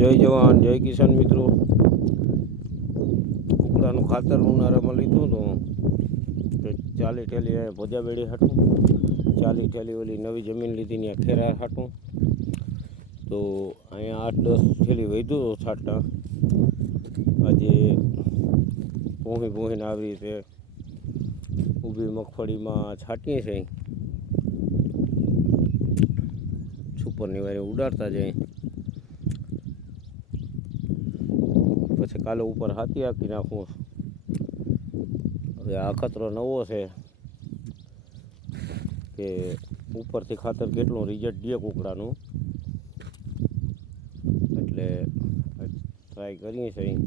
જય જવાન, જય કિસાન મિત્રો. કુકડાનું ખાતર ઉનાળામાં લીધું હતું તો ચાલી ઠેલી ભોજા બેડી હાટું. ચાલી ઠેલી ઓલી નવી જમીન લીધી ત્યાં ખેરા હાટું. તો અહીંયા આઠ દસ ઠેલી વધ્યું હતું છાટા આજે ભૂહી ભૂહીને આવી રીતે ઊભી મગફળીમાં છાંટીએ છે સુપરની વારે ઉડાડતા જાય પછી કાલે ઉપર હાથી હાકી નાખું. હવે આ ખતરો નવો છે કે ઉપરથી ખાતર કેટલું રિઝલ્ટ દે કુકડાનું. એટલે ટ્રાય કરીએ છીએ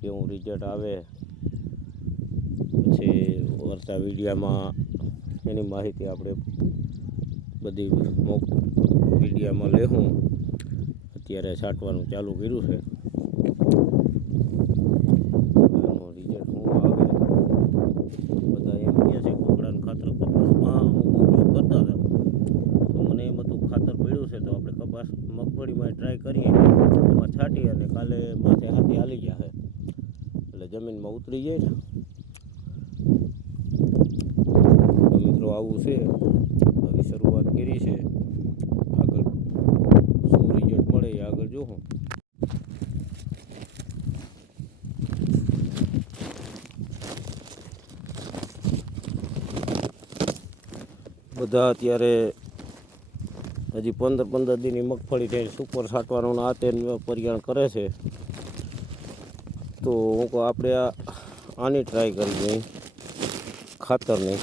કેવું રિઝલ્ટ આવે. પછી વર્તા વિડીયામાં એની માહિતી આપણે બધી વિડીયામાં લેવું અત્યારે છાંટવાનું ચાલુ કર્યું છે. કપાસ મગફળીમાં ટ્રાય કરીએ. એમાં છાંટીએ અને કાલે માથે હાથી હાલી ગયા છે. એટલે જમીનમાં ઉતરી જાય ને. મિત્રો આવું છે. આવી શરૂઆત કરી છે આગળ શું રિઝલ્ટ મળે એ આગળ જોઉં બધા અત્યારે હજી પંદર પંદર દિનની મગફળી થઈને સુપર છાંટવાનું આ તે પરિયાણ કરે છે. તો હું કહું આપણે આ, આની ટ્રાય કરી જોઈએ ખાતરની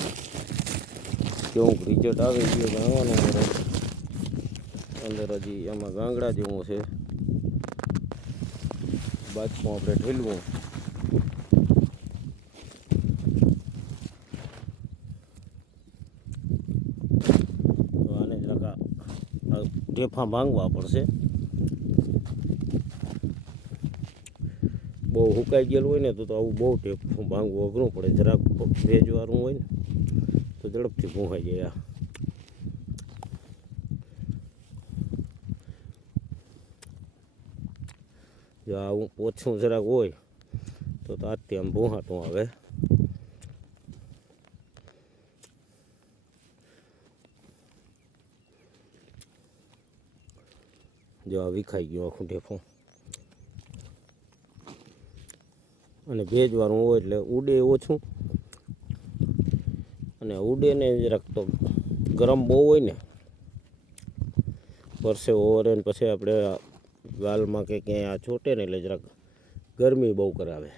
કેવું રિઝલ્ટ આવી એ જાણવાનું અંદર અંદર હજી એમાં ગાંગડા જેવું છે. બાજુમાં આપણે ઢીલવું તો આને જરાક આ ઢેફા માંગવા પડશે. બહુ હુકાઈ ગયેલું હોય ને તો આવું બહુ ઢેફું ભાંગવું અઘરું પડે. જરાક ભેજવાળું હોય ને તો ઝડપથી ભૂંહાઈ જાય. જો આવું ઓછું જરાક હોય તો તો આજથી આમ ભૂહાટું આવે. જો આ વિખાઈ ગયું આખું ઢેફું. અને ભેજવાળું હોય એટલે ઉડે ઓછું. અને ઉડે ને જરાક તો ગરમ બહુ હોય ને પરસે ઓવરે ને પછી આપણે વાલમાં કે ક્યાંય આ છોટે ને એટલે જરાક ગરમી બહુ કરાવે.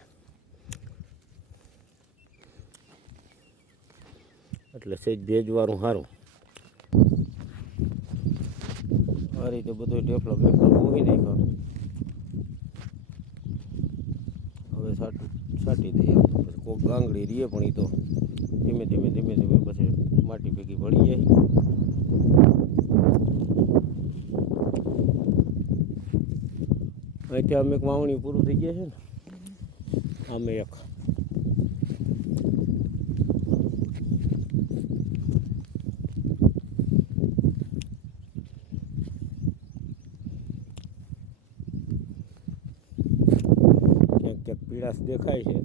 એટલે સહેજ ભેજવાળું સારું આ રીતે બધો ઢેફલો મોહી મૂકી નાખ્યો. હવે છાંટી સાટી દઈએ પછી કોક ગાંગડી રીએ પણ એ તો ધીમે ધીમે ધીમે ધીમે પછી માટી ભેગી ભળી જાય. અહીંથી અમે એક વાવણી પૂરું થઈ ગયા છે ને? અમે એક. ક્યાંક દેખાય છે.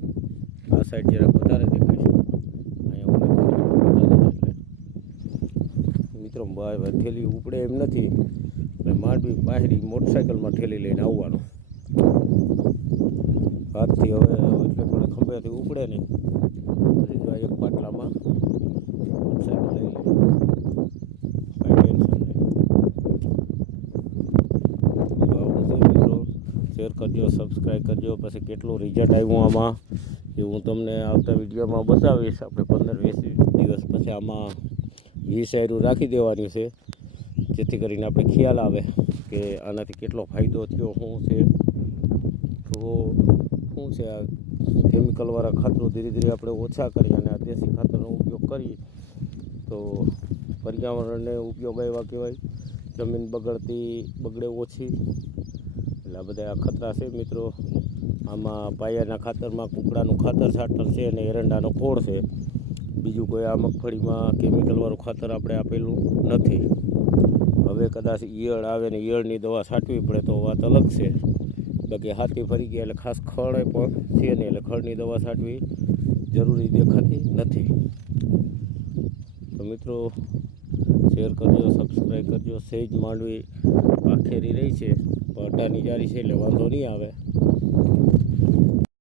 આ સાઈડ જરાક વધારે દેખાય છે. અહીંયા મિત્રો ઠેલી ઉપડે એમ નથી. એટલે માંડવી બાહેરી મોટરસાઇકલમાં ઠેલી લઈને આવવાનું. હાથથી હવે એટલે પણ ખંભેથી ઉપડે નહીં. પછી એક પાટલામાં મોટરસાઇકલ લઈ લે કાંઈ ટેન્શન નહીં તો આવું છે મિત્રો શેર કરજો સબસ્ક્રાઈબ કરજો, પછી કેટલું રિઝલ્ટ આવ્યું આમાં, એ હું તમને આવતા વિડીયોમાં બતાવીશ. આપણે પંદર વીસ દિવસ પછી આમાં વીસ આયરું રાખી દેવાની છે. જેથી કરીને આપણે ખ્યાલ આવે કે આનાથી કેટલો ફાયદો થયો, શું છે? તો શું છે આ કેમિકલવાળા ખાતરો ધીરે ધીરે આપણે ઓછા કરીએ અને આ દેશી ખાતરનો ઉપયોગ કરીએ. તો પર્યાવરણને ઉપયોગ એવા કહેવાય. જમીન બગડતી બગડે ઓછી. એટલે આ બધા ખતરા છે મિત્રો. આમાં પાયાના ખાતરમાં કુકડાનું ખાતર છાંટર છે અને એરંડાનો ખોળ છે. બીજું કોઈ આ મગફળીમાં કેમિકલવાળું ખાતર આપણે આપેલું નથી. હવે કદાચ ઈયળ આવે ને ઈયળની દવા છાંટવી પડે તો વાત અલગ છે. બાકી હાથી ફરી ગયા એટલે ખાસ ખડ પણ છે નહીં, એટલે ખળની દવા છાંટવી જરૂરી દેખાતી નથી. તો મિત્રો, શેર કરજો, સબસ્ક્રાઈબ કરજો. સહેજ માંડવી પાખેરી રહી છે. અડ્ડાની જારી છે એટલે વાંધો નહીં આવે.